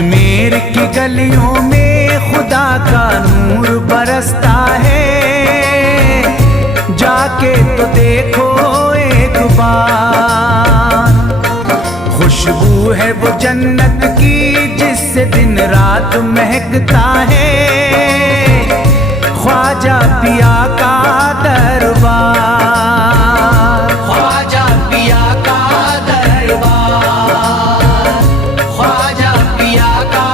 अजमेर की गलियों में खुदा का नूर बरसता है, जाके तो देखो एक बार। खुशबू है वो जन्नत की जिससे दिन रात महकता है, ख्वाजा पिया का दरबार। ख्वाजा पिया का दरबार, ख्वाजा पिया का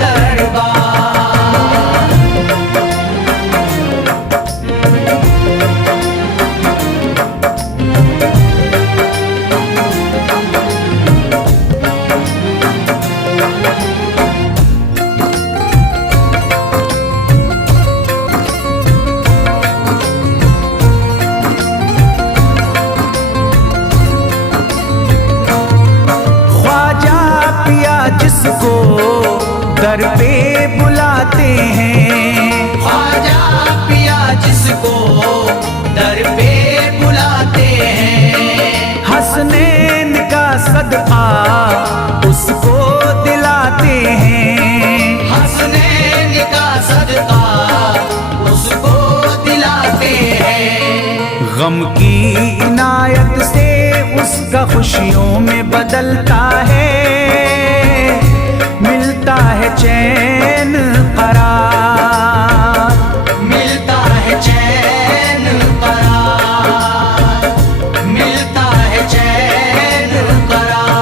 दरबार। जिसको दर पे बुलाते हैं, ख्वाजा पिया जिसको दर पे बुलाते हैं, हसनैन का सदका उसको दिलाते हैं, हसनैन का सदका उसको दिलाते हैं। गम की इनायत से उसका खुशियों में बदलता है, मिलता है चैन करार, मिलता है चैन करार, मिलता है चैन करार।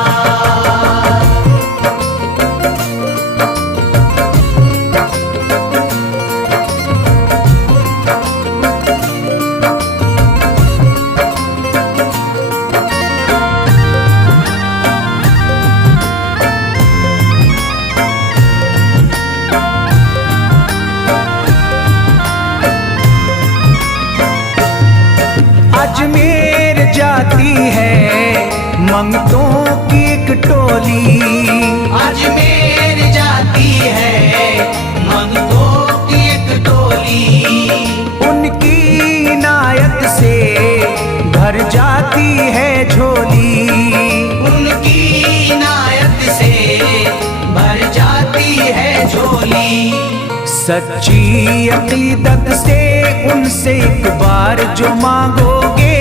अजमेर जाती है मंगतों की एक टोली, अजमेर जाती है मंगतों की एक टोली, उनकी इनायत से भर जाती है झोली, उनकी इनायत से भर जाती है झोली। सच्ची अकीदत से उनसे एक बार जो मांगोगे,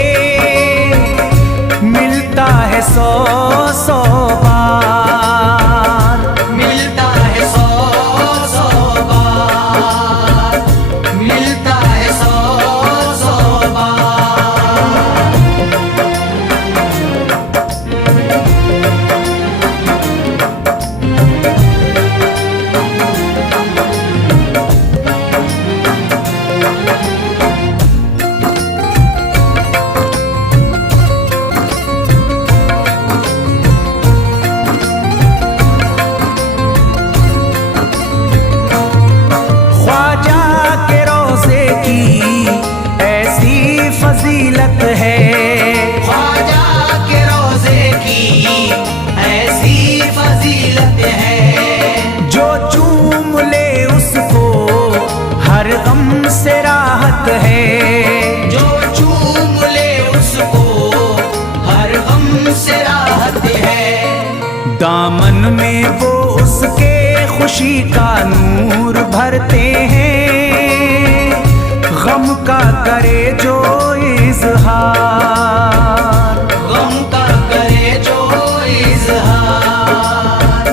मिलता है 100 बार, मिलता है 100 बार, मिलता है 100 बार। फजीलत है ख्वाजा के रोज़े की ऐसी फजीलत है, जो चूम ले उसको हर गम से राहत है, जो चूम ले उसको हर गम से राहत है। दामन में वो उसके खुशी का नूर भरते हैं, गम का करे जो इज़हार, गम का करे जो इज़हार,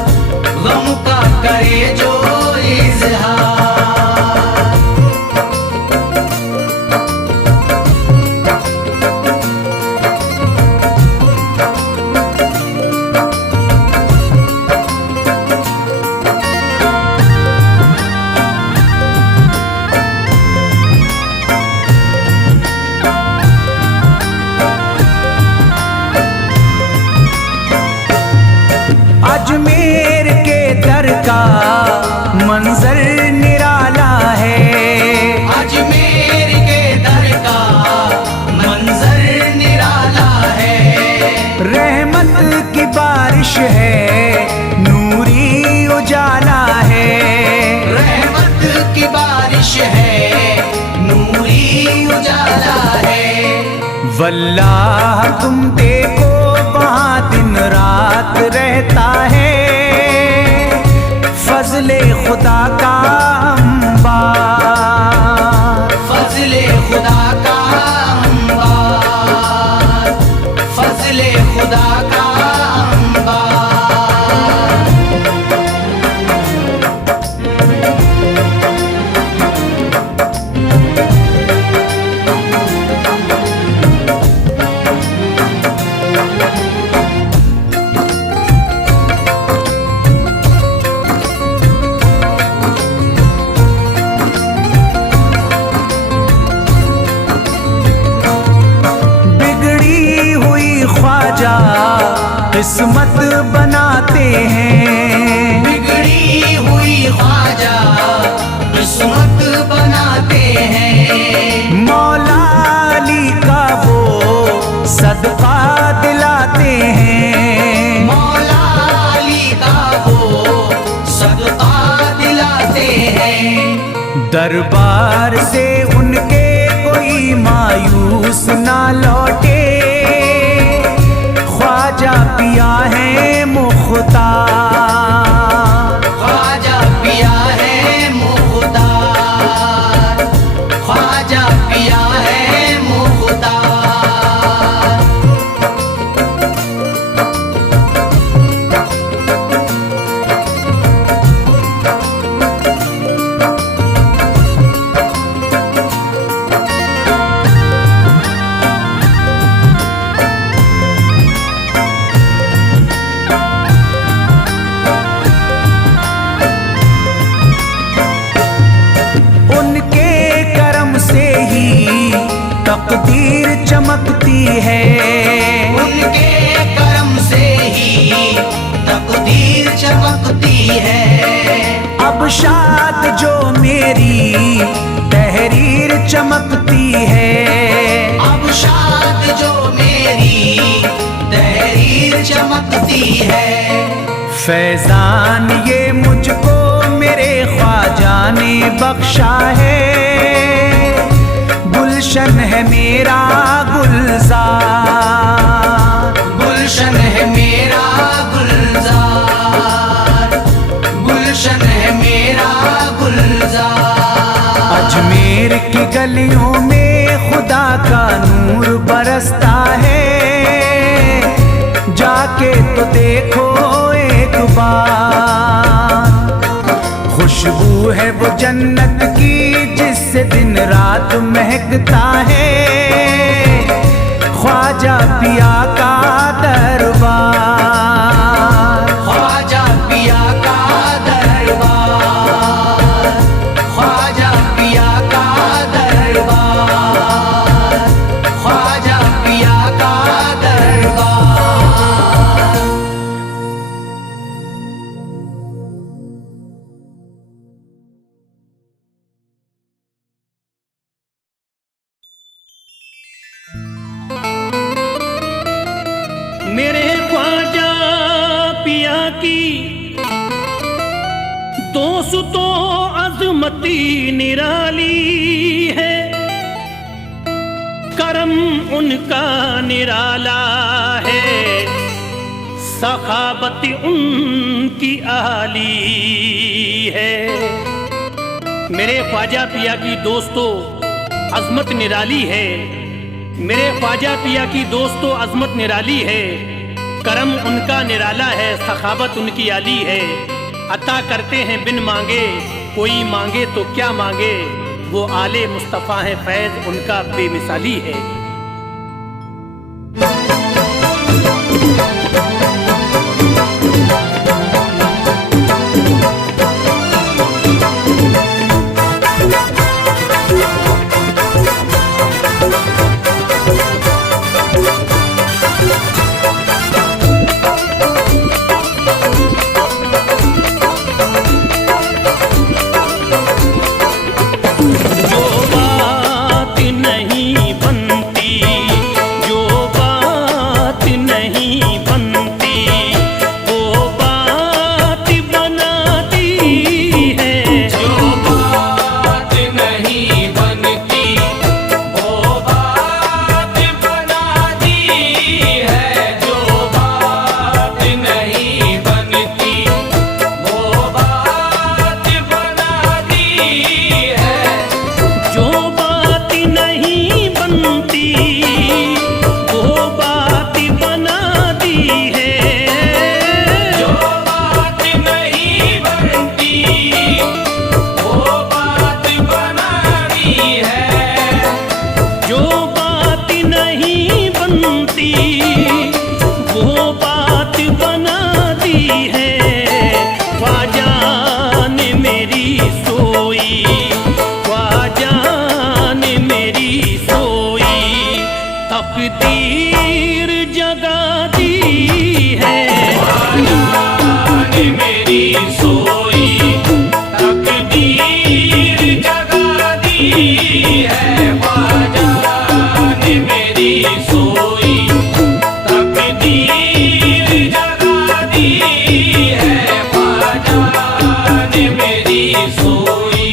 गम का करे जो इज़हार। अजमेर के दर का मंजर निराला है, अजमेर के दर का मंजर निराला है। रहमत की बारिश है, नूरी उजाला है, रहमत की बारिश है, नूरी उजाला है। वल्लाह तुम देखो वहाँ दिन रात रहता है, फजले खुदा का अंबार, फजले खुदा का अंबार, फजले खुदा का अंबार। किस्मत बनाते हैं, बिगड़ी हुई ख्वाजा किस्मत बनाते हैं। मौला अली का वो सदका दिलाते हैं, मौला अली का वो सदका दिलाते हैं। दरबार से उनके कोई मायूस ना लौटे, ख्वाजा पिया है मुख्तार, ख्वाजा पिया है मुख्तार, ख्वाजा पिया है मुख्तार। तकदीर चमकती है, उनके करम से ही तकदीर चमकती है। अब शाद जो मेरी तहरीर चमकती है, अब शाद जो मेरी तहरीर चमकती है। फैजान ये मुझको मेरे ख्वाजा ने बख्शा है, गुलशन है मेरा गुलजार, गुलशन है मेरा गुलजार, गुलशन है मेरा गुलजार। अजमेर की गलियों में खुदा का नूर बरसता है, जाके तो देखो एक बार। खुशबू है वो जन्नत की जिससे दिन रात महकता है, ख्वाजा पिया का दरबार, ख्वाजा पिया का दरबार, ख्वाजा पिया का दरबार, ख्वाजा पिया का दरबार। मेरे ख्वाजा पिया की दोस्तों अजमती निराली है, करम उनका निराला है, सखाबत उनकी आली है। मेरे ख्वाजा पिया की दोस्तों अजमत निराली है, मेरे ख्वाजा पिया की दोस्तों अजमत निराली है, करम उनका निराला है, सखावत उनकी आली है। अता करते हैं बिन मांगे, कोई मांगे तो क्या मांगे, वो आले मुस्तफ़ा है, फैज़ उनका बेमिसाली है। जो बात नहीं बनती तकदीर जगा दी है ख्वाजा ने मेरी सोई तकदीर जगा दी है ख्वाजा ने मेरी सोई तकदीर जगा दी है ख्वाजा ने मेरी सोई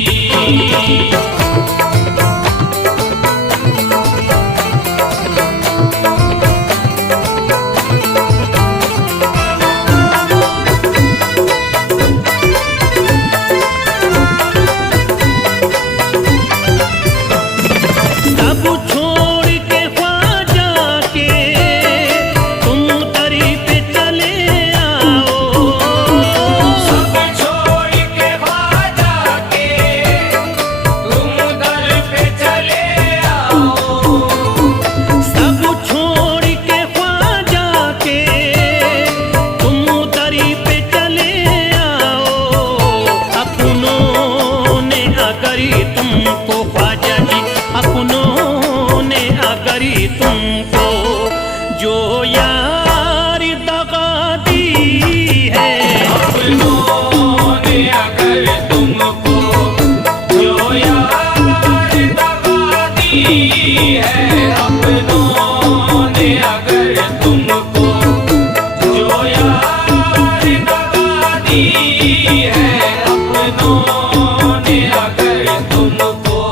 सब छोड़ के ख्वाजा के तुम दरी पे चले आओ सब छोड़ के ख्वाजा के तुम दर पे चले आओ सब छोड़ के ख्वाजा के तुम दरी पे चले आओ अपनों ने अगर तुमको ख्वाजा जी अपनों ने अगर तुमको जो यार दगा दी है अपनों ने अगर तुमको जो यार दगा दी है अपनों ने अगर तुमको जो यार दगा दी है अपनों ने अगर तुमको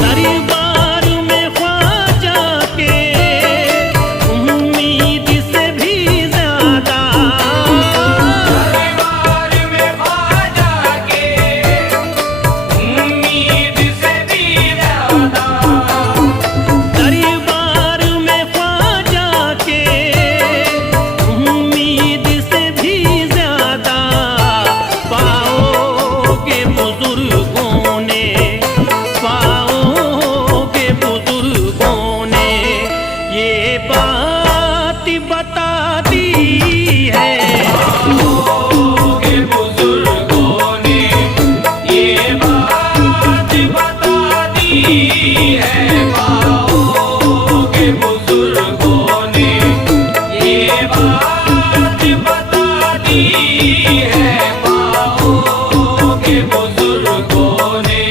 दरबार में ख्वाजा के उम्मीद से भी ज्यादा दरबार में ख्वाजा के उम्मीद से भी ज्यादा दरबार में ख्वाजा के उम्मीद से भी ज्यादा पाओगे बुजुर्गों ने ये बात बता दी है के बुजुर्गों ने ये बात बता दी है पाओ के बुजुर्गों ने ये बात बता दी है पाओ के बुजुर्गों ने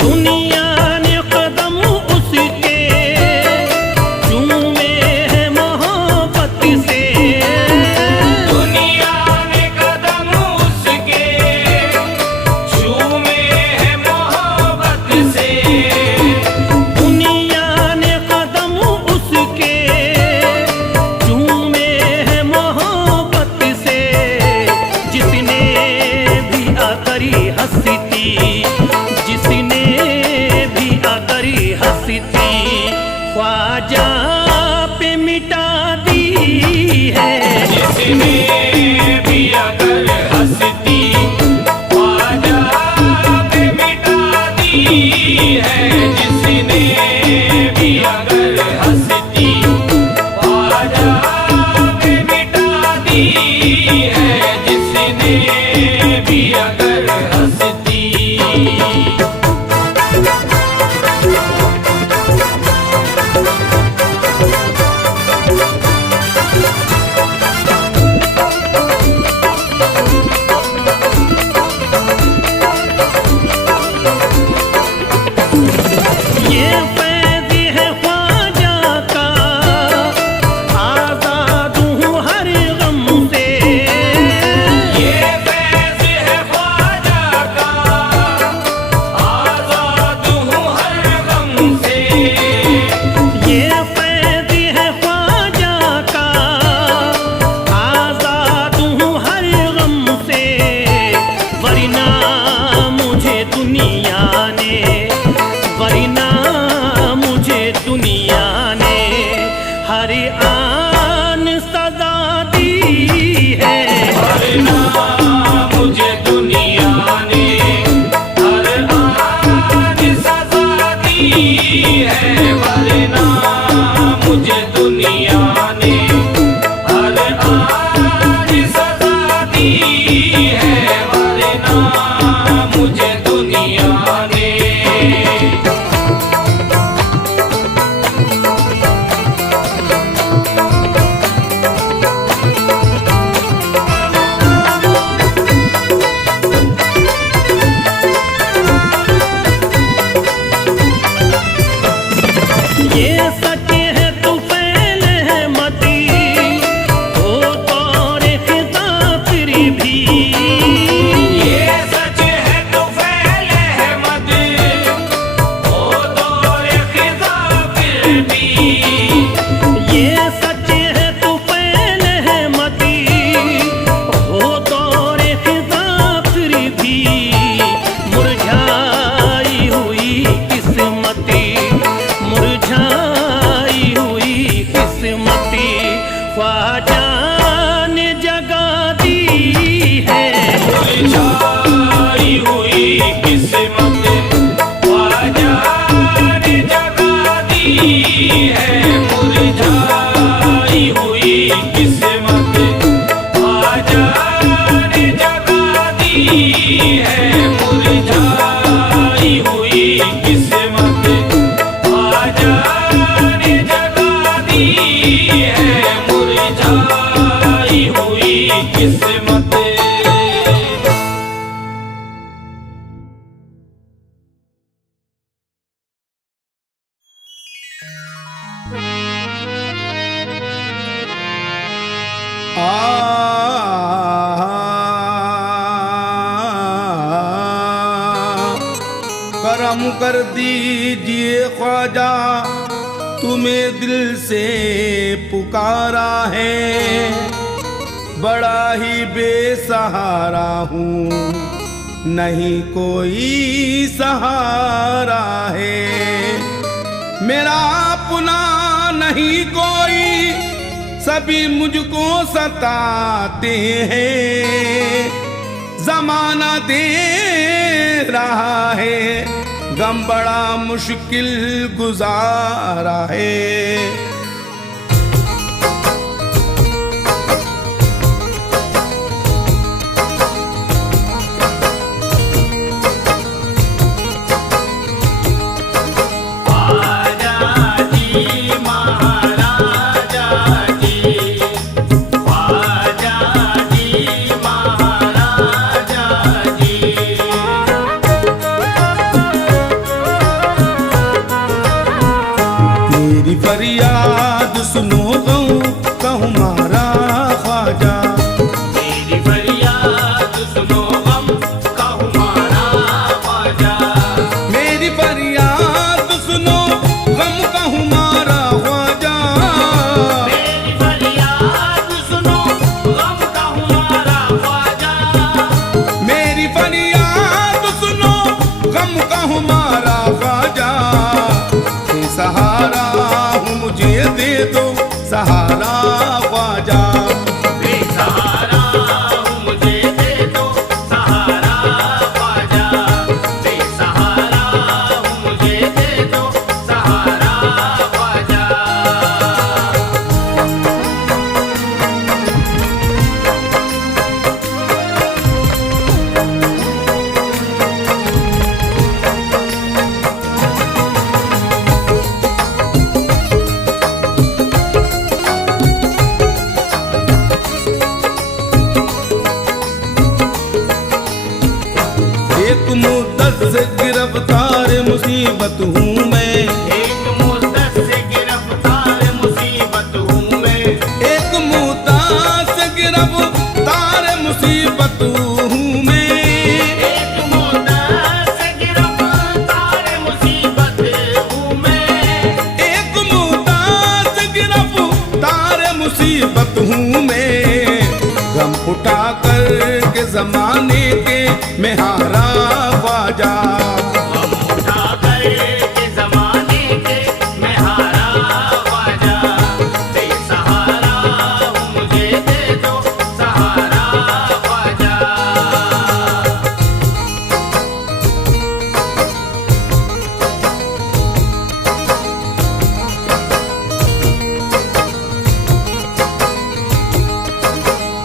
दुनिया ने कदम उसके चूमे है मोहब्बत से दुनिया ने कदम उसके झूमे हैं मोहब्बत से दुनिया ने कदम उसके चूमे है मोहब्बत से जिसने भी आकरी हंसती जिसने भी आकरी हंसती ख्वाजा पे मिटा दी है जिसने भी अगर हंसती ख्वाजा पे मिटा दी है जिसने भी अगर हंसती ख्वाजा पे मिटा दी है जिसने भी अगर हंसती ये फैज़ है ख्वाजा का आज़ाद हूँ हर गम से ये है वरना मुझे दुनिया ने ये सच है तू फैल है मती हो तोरे खिता फिर भी ये सच है तो फैल है मत हो दौरे खिज़ा फिर भी ये सच है तू फैल है मती हो तोरे खिता फिर भी मुरझाई हुई किस्मती मुरझाई हुई किस्मती ख्वाजा ने जगा दी है मुरझाई हुई किस्मत ख्वाजा ने जगा दी है मुरझाई हुई किस्मत ख्वाजा ने जगा दी है मुरझाई हुई किस्मत ख्वाजा ने जगा दी है मुरझाई हुई किस्मत करम कर दीजिए ख्वाजा, तुम्हें दिल से पुकारा है। बड़ा ही बेसहारा हूँ, नहीं कोई सहारा है। मेरा अपना नहीं कोई, सभी मुझको सताते हैं। जमाना दे रहा है, गम बड़ा मुश्किल गुजारा है। फरियाद सुनो कहूँ मारा ख्वाजा, मेरी फरियाद सुनो गम कहूँ मारा ख्वाजा। मेरी फरियाद सुनो गम कहूँ मारा ख्वाजा। मेरी फरियाद सुनो गम कहूँ मारा ख्वाजा। मेरी फरियाद सुनो गम कहूँ मारा ख्वाजा। सहारा हूँ मुझे दे दो सहारा ख्वाजा। बेसहारा हूँ मुझे दे दो सहारा ख्वाजा। बेसहारा हूँ मुझे दे दो सहारा ख्वाजा। एक मुद्दत से गिरफ्तार मुसीबत हूँ मैं। एक मुद्दत से गिरफ्तार मुसीबत हूँ मैं। एक मुद्दत से गिरफ्तार मुसीबत हूँ मैं। एक मुद्दत से गिरफ्तार मुसीबत हूँ मैं। एक मुद्दत से गिरफ्तार मुसीबत हूँ मैं। गम उठा कर के जमाने के मैं हारा ख्वाजा। गम उठा कर के जमाने के मैं हारा ख्वाजा। बेसहारा हूँ मुझे दे दो सहारा ख्वाजा।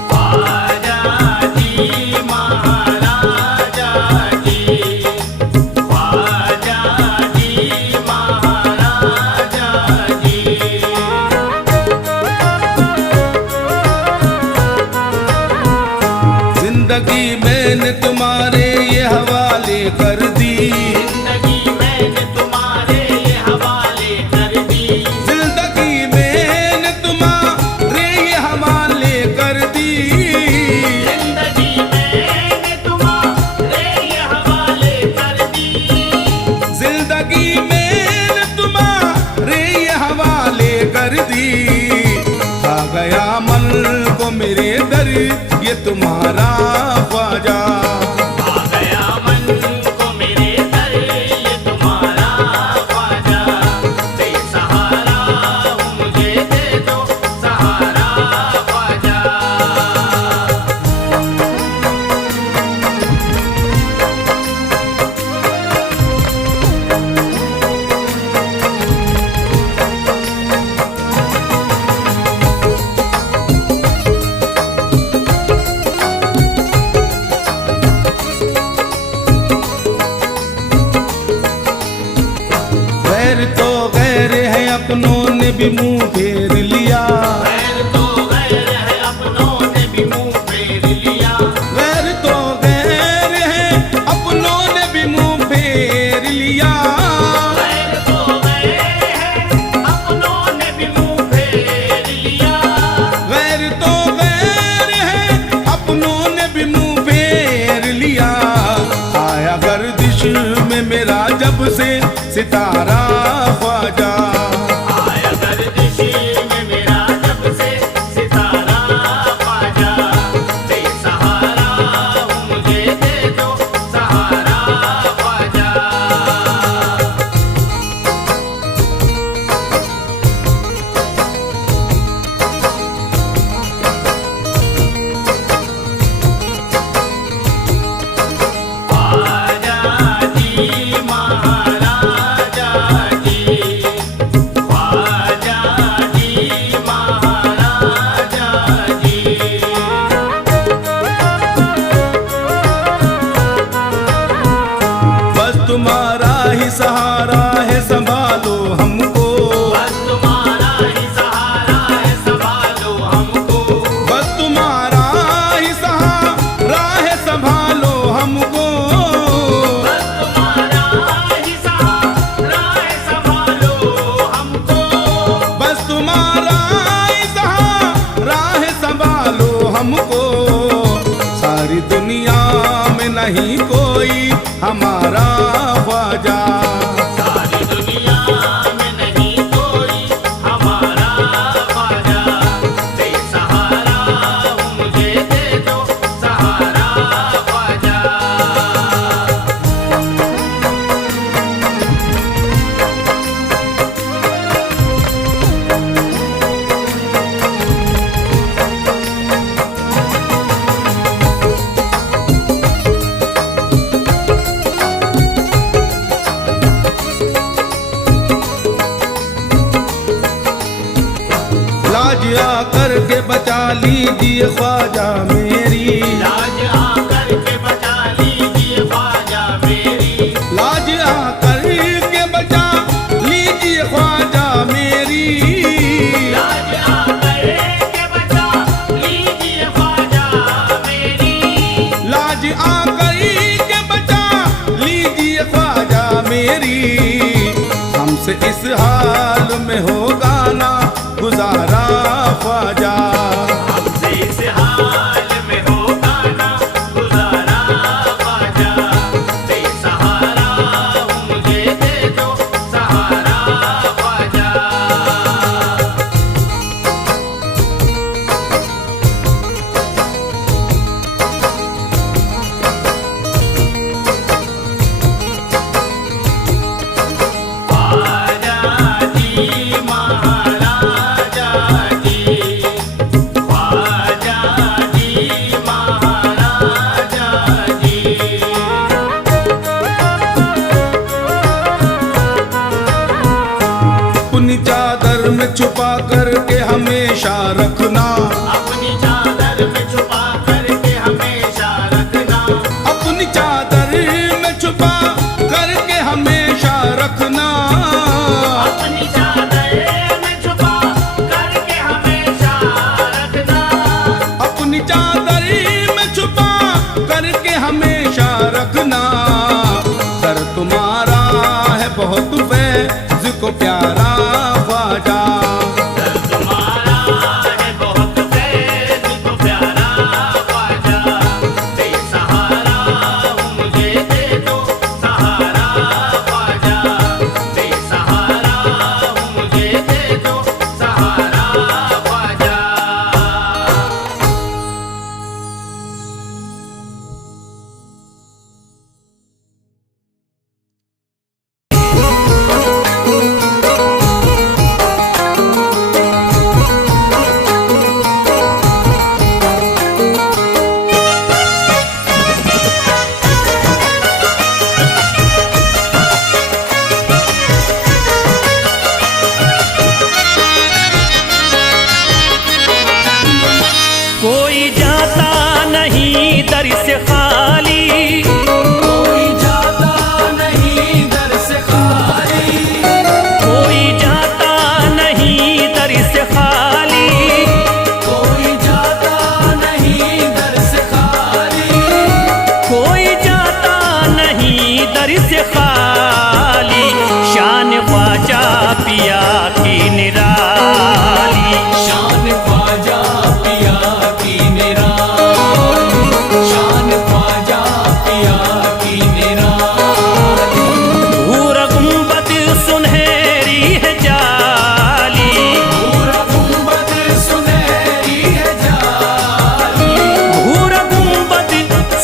ख्वाजा जी महाराजा जी, ख्वाजा जी महाराजा जी। जिंदगी मैंने तुम्हारे ये हवाले कर दी, जिंदगी मैंने तुम्हारे ये हवाले कर दी, जिंदगी मैंने तुम्हारे ये हवाले कर दी, जिंदगी मैंने तुम्हारे ये हवाले कर दी, जिंदगी मैंने तुम्हारे ये हवाले कर दी। आ गया मन को मेरे दर ये तुम्हारा ख्वाजा, आ गया मन को मेरे दर ये तुम्हारा ख्वाजा। बेसहारा हूँ मुझे दे दो सहारा ख्वाजा। गैर तो गैर है अपनों ने भी मुंह फेर लिया, गैर तो गैर है अपनों ने भी मुंह फेर लिया, गैर तो गैर है अपनों ने भी मुंह फेर लिया, गैर तो गैर है अपनों ने भी मुंह फेर लिया, गैर तो गैर है अपनों ने भी मुंह फेर लिया। आया गर्दिश में मेरा जब से सितारा ख्वाजा, आया गर्दिश में मेरा जब से सितारा ख्वाजा। बेसहारा हूँ मुझे दे दो सहारा ख्वाजा। ख्वाजा जी महाराजा जी, ख्वाजा जी महाराजा जी। बस तुम्हारा ही सहारा है संभालो हमको, बस तुम्हारा ही सहारा है संभालो हमको, बस तुम्हारा ही सहारा है संभालो हमको, बस तुम्हारा ही सहारा है संभालो हमको, बस तुम्हारा ही सहारा है संभालो हमको। सारी दुनिया में नहीं कोई हमारा ख्वाजा, सारी दुनिया में नहीं कोई हमारा ख्वाजा। बेसहारा हूँ मुझे दे दो सहारा ख्वाजा। लाज आकर के बचा लीजिए ख्वाजा मेरी, लाज आकर के बचा लीजिए ख्वाजा मेरी, लाज आकर के बचा लीजिए ख्वाजा मेरी, लाज आकर के बचा लीजिए ख्वाजा मेरी, लाज आकर के बचा लीजिए ख्वाजा मेरी। हमसे इस हाल में होगा ना गुजारा ख्वाजा, हमसे इस हाल में होगा ना गुजारा ख्वाजा। बेसहारा हूँ मुझे दे दो सहारा ख्वाजा। ख्वाजा जी महाराजा हमेशा रखना। सर तुम्हारा है बहुत फैज़ को प्यारा ख्वाजा। तुम्हारा है बहुत फैज़ को प्यारा ख्वाजा। बेसहारा हूँ मुझे दे दो सहारा ख्वाजा। बेसहारा हूँ मुझे दे दो सहारा ख्वाजा। कोई जाता नहीं दर से खाली, कोई जाता नहीं दर से खाली, कोई जाता नहीं दर से खाली, कोई जाता नहीं दर से खाली, कोई जाता नहीं दर से खाली। शान ख्वाजा पिया की निराली, शान ख्वाजा पिया की निराली, शान ख्वाजा पिया की निराली। भूर गुंबद सुनहरी है जाली, पूरा गुंबद सुनहरी है जाली, भूर गुंबद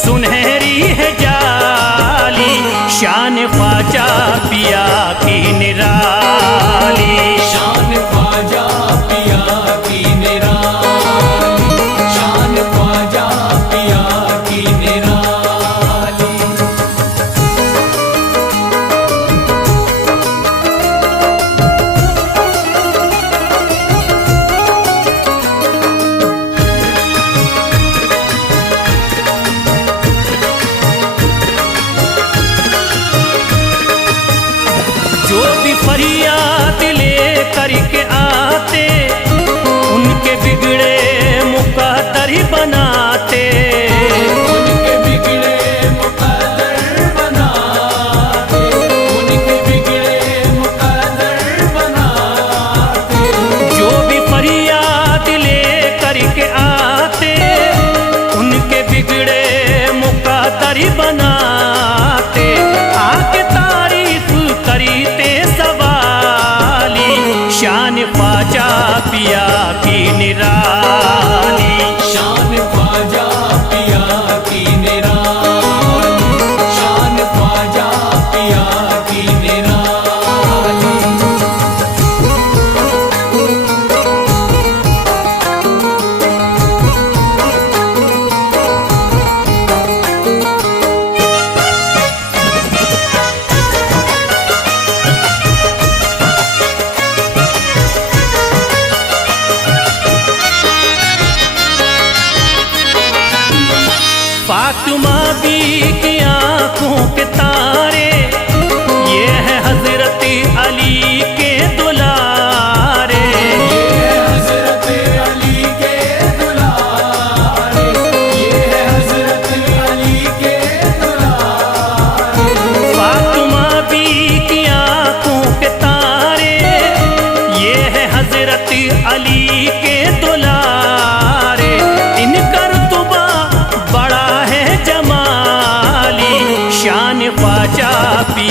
सुनहरी है जाली। शान ख्वाजा पिया की निराली, शान ख्वाजा पिया की निराली, शान ख्वाजा पिया की निराली। जो भी फरियाद ले करके आते, उनके बिगड़े मुकद्दर ही बनाते। उनके बिगड़े मुकद्दर बनाते, उनके बिगड़े मुकद्दर बनाते। जो भी फरियाद ले करके आते, उनके बिगड़े मुकद्दर ही बनाते। आके तारीफ करते सवाली, शान ख्वाजा पिया की निराली, शान ख्वाजा पिया की निराली, शान ख्वाजा पिया की निराली। फातिमा बी की आंखों के तारे, ये है हजरत अली के दुलारे। ये है हजरत अली के दुलारे, ये है हजरत अली के दुलारे। फातिमा बी की आंखों के तारे, ये है हजरत अली के दुलारे। इनका रुतबा बड़ा है जमाली, शान ख्वाजा पिया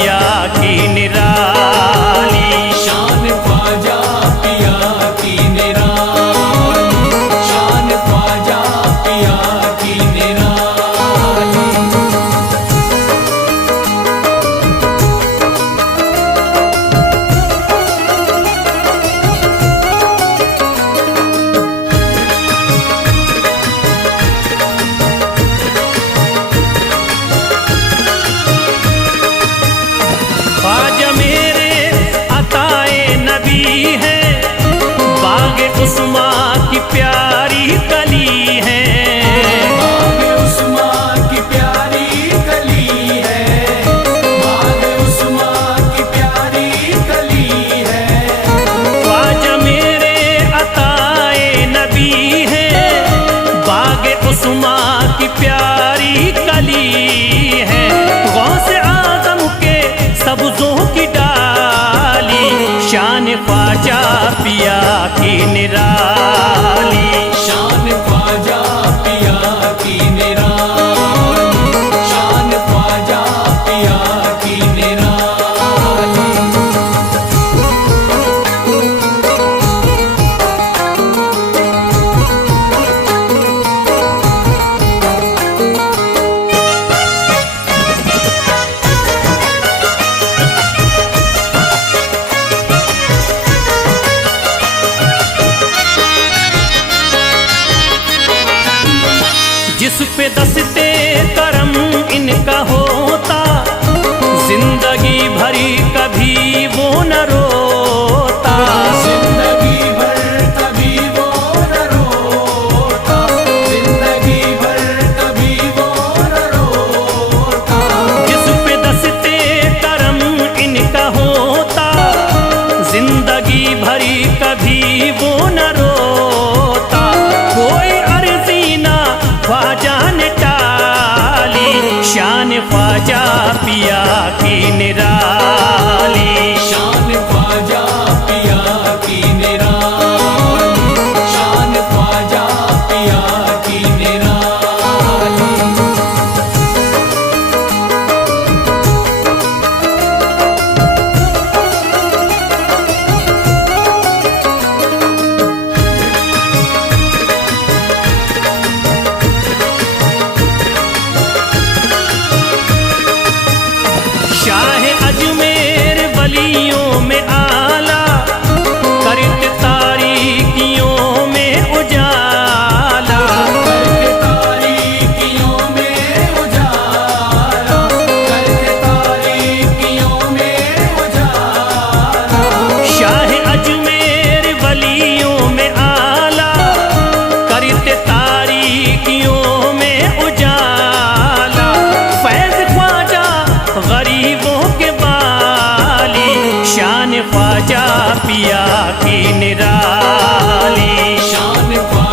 भरी कभी वो न रोता, कोई अर्जी ना ख्वाजा ने टाली, शान ख्वाजा पिया की निराली। शान ख्वाजा पिया की निराली, शान ख्वाजा पिया की निराली। शाह अजमेर वलियों में आला, करत तारीकियों में उजाला। करके तारीकियों में उजाला, करके तारीकियों में उजाला। शाह अजमेर वलियों में आला, करत तारीकियों में उजाला। फैज ख्वाजा गरीबों के बाली, शान ख्वाजा पिया की निराली। शान ख्वाजा